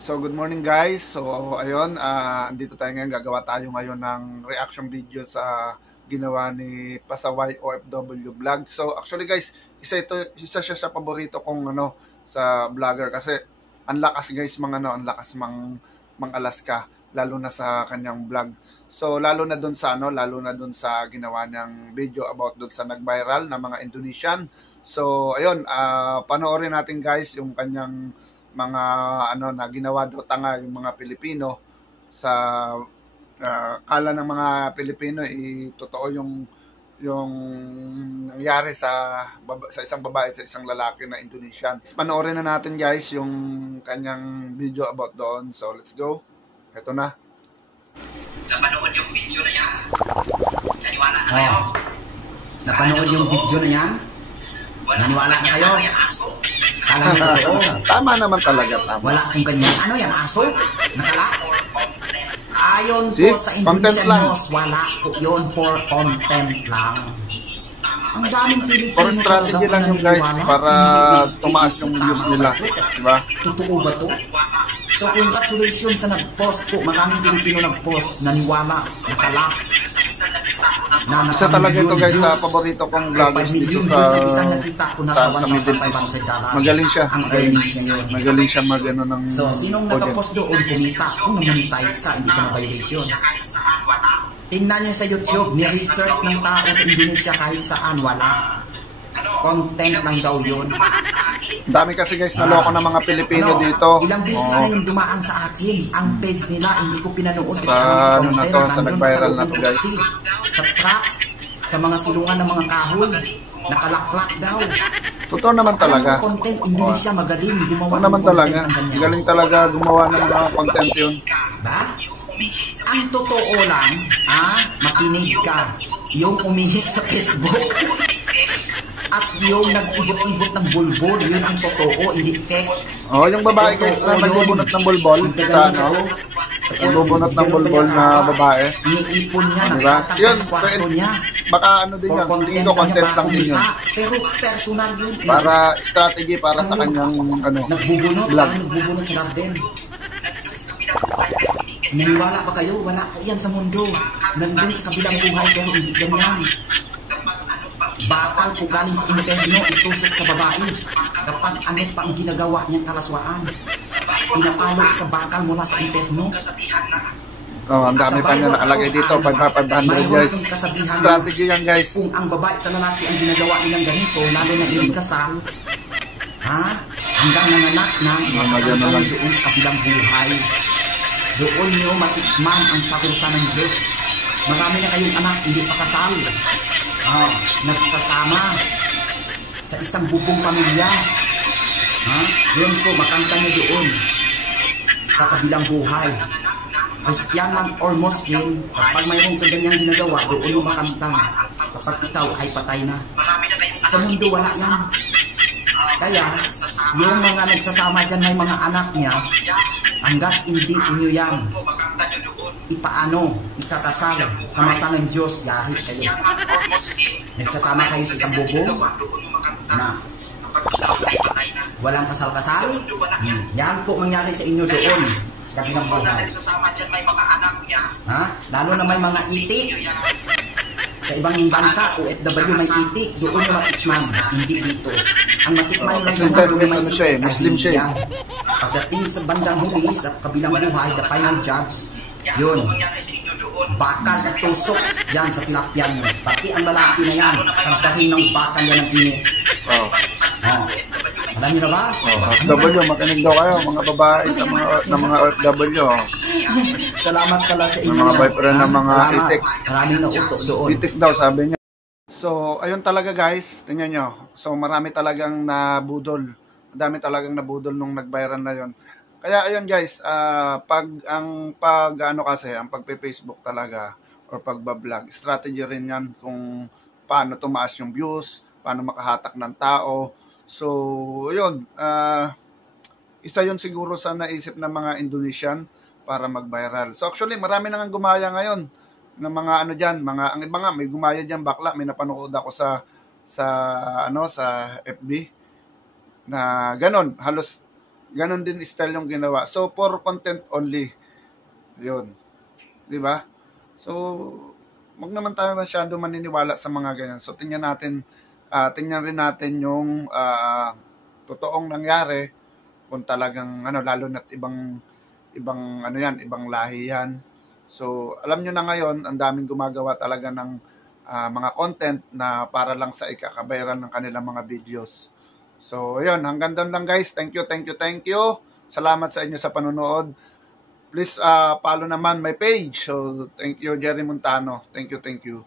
So good morning guys. So ayun, andito tayo ngayon, gagawa tayo ngayon ng reaction video sa ginawa ni Pasaway OFW vlog. So actually guys, isa siya sa paborito kong sa vlogger kasi ang lakas guys ang lakas mang Alaska lalo na sa kanyang vlog. So lalo na doon sa ginawa niyang video about doon sa nag-viral na mga Indonesian. So ayun, panoorin natin guys yung kanyang mga na ginawa daw tanga yung mga Pilipino sa kala ng mga Pilipino totoo yung nangyari sa isang babae sa isang lalaki na Indonesian. Panoorin na natin guys yung kanyang video about doon. So let's go. Ito na. Napanood yung video na yan? Naniwala na kayo? Napanood yung video na yan? Naniwala na kayo? Kala niyo totoo? Tama naman talaga. Tama. Wala akong ganyan. Ano yan? Aso? Nakala? Ayon po See? sa Content Indonesian lang. News, wala po yun for content lang. Ang daming Pilipino For strategy lang yung guys para tumaas yung views nila. Diba? Totoo ba to? So congratulations sa nag-post po. Maraming Pilipino nag-post. Naniwala. Nakala. Isa talaga ito guys sa paborito kong vloggers dito sa Middle East. Magaling siya. Magaling siya mag-ano ng So, sinong nakapost doon, kumita. Kung monetize ka, hindi ka na violation. Tingnan nyo sa YouTube, ni-research ng tao sa Indonesia kahit saan, wala. Content lang daw yun. Dami kasi guys naloko ng mga Pilipino dito. Ilang beses na yung dumaan sa akin. Ang page nila, hindi ko pinanood. Sa ano na to, sa nag-viral na to guys. Sa truck, sa mga silungan ng mga kahoy, nakalaklak daw. Totoo naman talaga. Ang content, Indonesia magaling gumawa Totoo naman talaga. Galing talaga gumawa ng mga content yun. Ba? Ang totoo lang, makinig ka. Yung umihi sa Facebook at yung nag-ibot-ibot ng bulbol, yun ang totoo, hindi fake. Oh, yung babae guys na nagbubunot ng bulbol sa nagbubunot ng bulbol na babae. Iniipon niya, diba? nakatagpas Yun, sa kwarto niya. baka din yan. Tingin ko content lang din yun. Pero personal yun. Para strategy para sa kanyang nagbubunot, vlog. Nagbubunot sa garden. Naniwala ba kayo? Wala po yan sa mundo. Nandun sa kabilang buhay pero hindi ganyan. Bakal po galing sa impyerno, itusok sa babae. Kapag ano pa ang ginagawa niyang kalaswaan. Pinapalo sa bakal mula sa impyerno. Oh, ang dami pa niya nakalagay dito, 500 guys. Strategy yan guys. Kung ang babae at sa lalaki ang ginagawa nilang ganito, lalo na hindi kasal, hanggang nanganak na, makakagawa doon sa kabilang buhay. Doon niyo matikman ang parusa ng Diyos. Marami na kayong anak, hindi pa kasal. Nagsasama sa isang bubong pamilya. Doon po, makanta nyo doon sa kabilang buhay. Christian man or Muslim, kapag mayroong kaganyang ginagawa, doon mo makanta. Kapag ikaw ay patay na. Sa mundo wala yan. Kaya, yung mga nagsasama dyan may mga anak niya, hanggat hindi inyo yan ikakasal sa mata ng Diyos, yahit kayo. Nagsasama kayo sa isang bubong na walang kasal-kasal, yan po mangyari sa inyo doon sa kabilang buhay. Lalo na may mga itik sa ibang bansa, OFW may itik, doon yung matikman, hindi dito. Ang matikman lang sa mundo may itik, Muslim siya. Pagdating sa bandang huli, sa kabilang buhay, the final judge, yun, bakal at tusok yan sa tilapyan mo. Pati ang lalaki na yan, pagkahin ng bakal yan ang init. Alam niyo na ba? OFW, makinig daw kayo, mga babae sa mga OFW. Salamat pala sa inyo. Mga boyfriend ng mga itik. Maraming nauto doon. Itik daw, sabi niya. So, ayun talaga guys, tingnan nyo. So, marami talagang nabudol. Madami talagang nabudol nung nag-viral na yon. Kaya ayun guys, ang pagpe-Facebook talaga or pagba-vlog, strategy rin 'yan kung paano tumaas yung views, paano makahatak ng tao. So, ayun, isa 'yun siguro sa naisip ng mga Indonesian para mag-viral. So actually, marami nang gumaya ngayon ng mga ang iba nga may gumaya diyan bakla, may napanood ako sa FB na ganon, halos ganon din style yung ginawa. So, for content only. Yun. Di ba? So, wag naman tayo masyado maniniwala sa mga ganyan. So, tingnan rin natin yung totoong nangyari kung talagang lalo na't ibang ibang lahi yan. So, alam nyo na ngayon, ang daming gumagawa talaga ng mga content na para lang sa ikakabayaran ng kanilang mga videos. So, ayun, hanggang doon lang guys. Thank you. Salamat sa inyo sa panonood. Please follow naman my page. So, thank you, Jerry Montano. Thank you.